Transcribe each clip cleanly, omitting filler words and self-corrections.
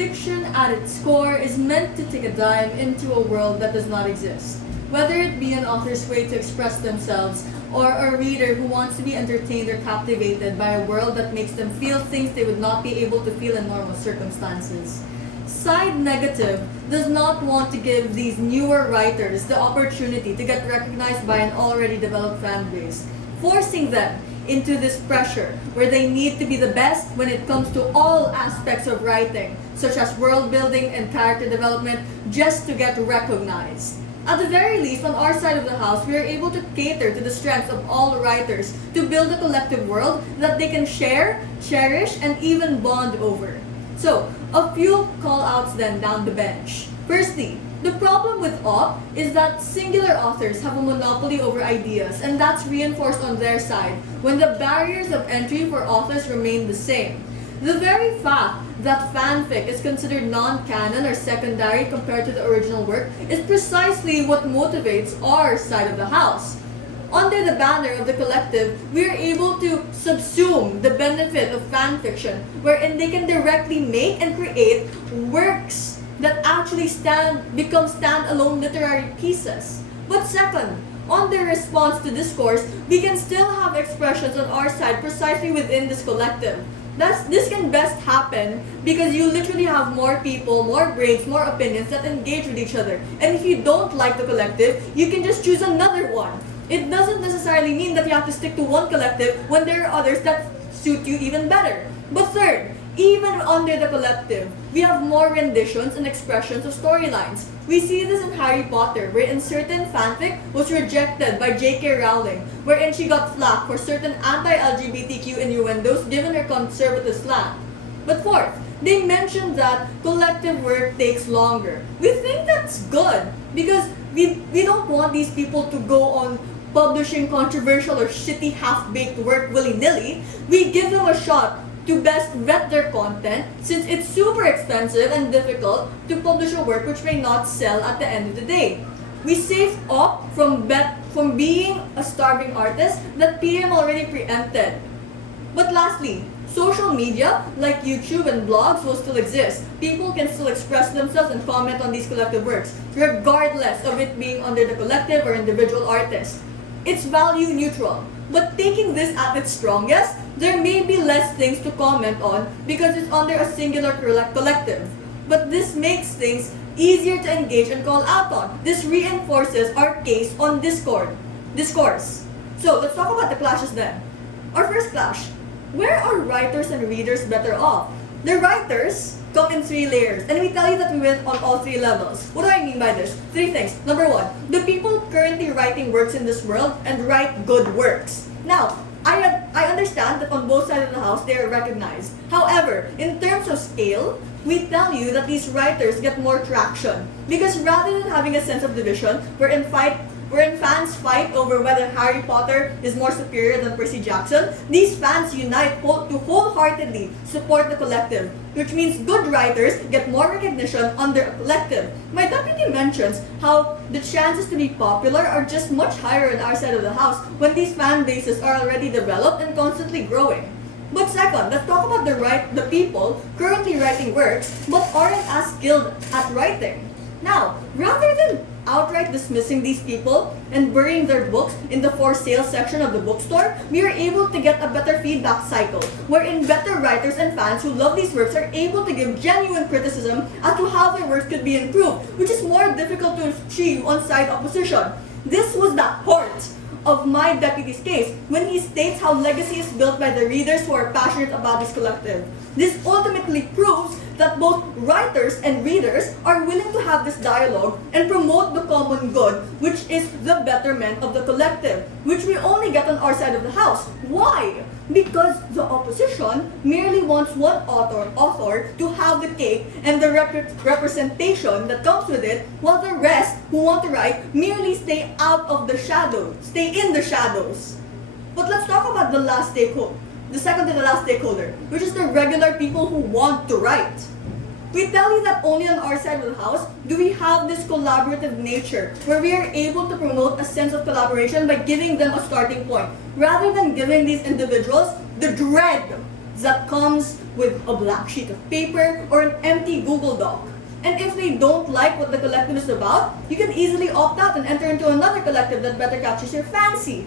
fiction at its core is meant to take a dive into a world that does not exist. Whether it be an author's way to express themselves or a reader who wants to be entertained or captivated by a world that makes them feel things they would not be able to feel in normal circumstances. Side Negative does not want to give these newer writers the opportunity to get recognized by an already developed fan base, forcing them into this pressure where they need to be the best when it comes to all aspects of writing, such as world building and character development, just to get recognized. At the very least, on our side of the house, we are able to cater to the strengths of all writers to build a collective world that they can share, cherish, and even bond over. So, a few call-outs then down the bench. Firstly, the problem with OP is that singular authors have a monopoly over ideas, and that's reinforced on their side when the barriers of entry for authors remain the same. The very fact that fanfic is considered non-canon or secondary compared to the original work is precisely what motivates our side of the house. Under the banner of the collective, we are able to subsume the benefit of fanfiction, wherein they can directly make and create works that actually become stand-alone literary pieces. But second, on their response to discourse, we can still have expressions on our side precisely within this collective. This can best happen because you literally have more people, more brains, more opinions that engage with each other. And if you don't like the collective, you can just choose another one. It doesn't necessarily mean that you have to stick to one collective when there are others that suit you even better. But third, even under the collective, we have more renditions and expressions of storylines. We see this in Harry Potter, wherein certain fanfic was rejected by J.K. Rowling, wherein she got flack for certain anti-LGBTQ innuendos given her conservative slant. But fourth, they mentioned that collective work takes longer. We think that's good because we don't want these people to go on publishing controversial or shitty half-baked work willy-nilly. We give them a shot to best vet their content since it's super expensive and difficult to publish a work which may not sell at the end of the day. We save OP from being a starving artist that PM already preempted. But lastly, social media like YouTube and blogs will still exist. People can still express themselves and comment on these collective works, regardless of it being under the collective or individual artist. It's value neutral. But taking this at its strongest, there may be less things to comment on because it's under a singular collective. But this makes things easier to engage and call out on. This reinforces our case on discourse. So let's talk about the clashes then. Our first clash. Where are writers and readers better off? The writers come in 3 layers, and we tell you that we win on all 3 levels. What do I mean by this? 3 things. Number 1, the people currently writing works in this world and write good works. Now, I understand that on both sides of the house they are recognized. However, in terms of scale, we tell you that these writers get more traction because rather than having a sense of division wherein fans fight over whether Harry Potter is more superior than Percy Jackson, these fans unite to wholeheartedly support the collective, which means good writers get more recognition under a collective. My deputy mentions how the chances to be popular are just much higher on our side of the house when these fan bases are already developed and constantly growing. But second, let's talk about the people currently writing works but aren't as skilled at writing. Now, rather than outright dismissing these people and burying their books in the for sale section of the bookstore, we are able to get a better feedback cycle, wherein better writers and fans who love these works are able to give genuine criticism as to how their works could be improved, which is more difficult to achieve on side opposition. This was the heart of my deputy's case when he states how legacy is built by the readers who are passionate about this collective. This ultimately proves that both writers and readers are willing to have this dialogue and promote the common good, which is the betterment of the collective, which we only get on our side of the house. Why? Because the opposition merely wants one author to have the cake and the representation that comes with it, while the rest who want to write merely stay in the shadows. But let's talk about the second to the last stakeholder, which is the regular people who want to write. We tell you that only on our side of the house do we have this collaborative nature where we are able to promote a sense of collaboration by giving them a starting point, rather than giving these individuals the that comes with a blank sheet of paper or an empty Google Doc. And if they don't like what the collective is about, you can easily opt out and enter into another collective that better captures your fancy.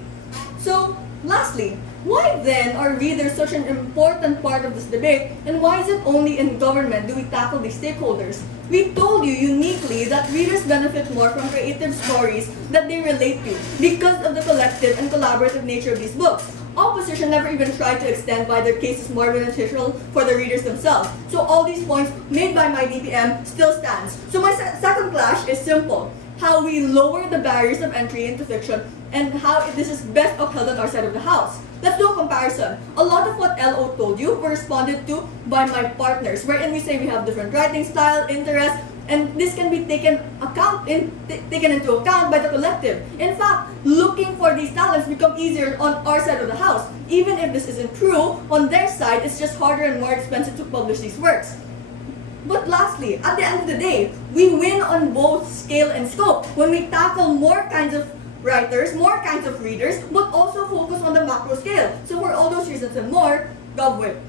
So, lastly, why then are readers such an important part of this debate, and why is it only in government do we tackle these stakeholders? We told you uniquely that readers benefit more from creative stories that they relate to because of the collective and collaborative nature of these books. Opposition never even tried to extend why their case is more beneficial for the readers themselves. So all these points made by my DPM still stands. So my second clash is simple. How we lower the barriers of entry into fiction and how this is best upheld on our side of the house. Let's do a comparison. A lot of what LO told you were responded to by my partners, wherein we say we have different writing style, interests, and this can be taken into account by the collective. In fact, looking for these talents become easier on our side of the house. Even if this isn't true, on their side, it's just harder and more expensive to publish these works. But lastly, at the end of the day, we win on both scale and scope when we tackle more kinds of writers, more kinds of readers, but also focus on the macro scale. So for all those reasons and more, GovWit.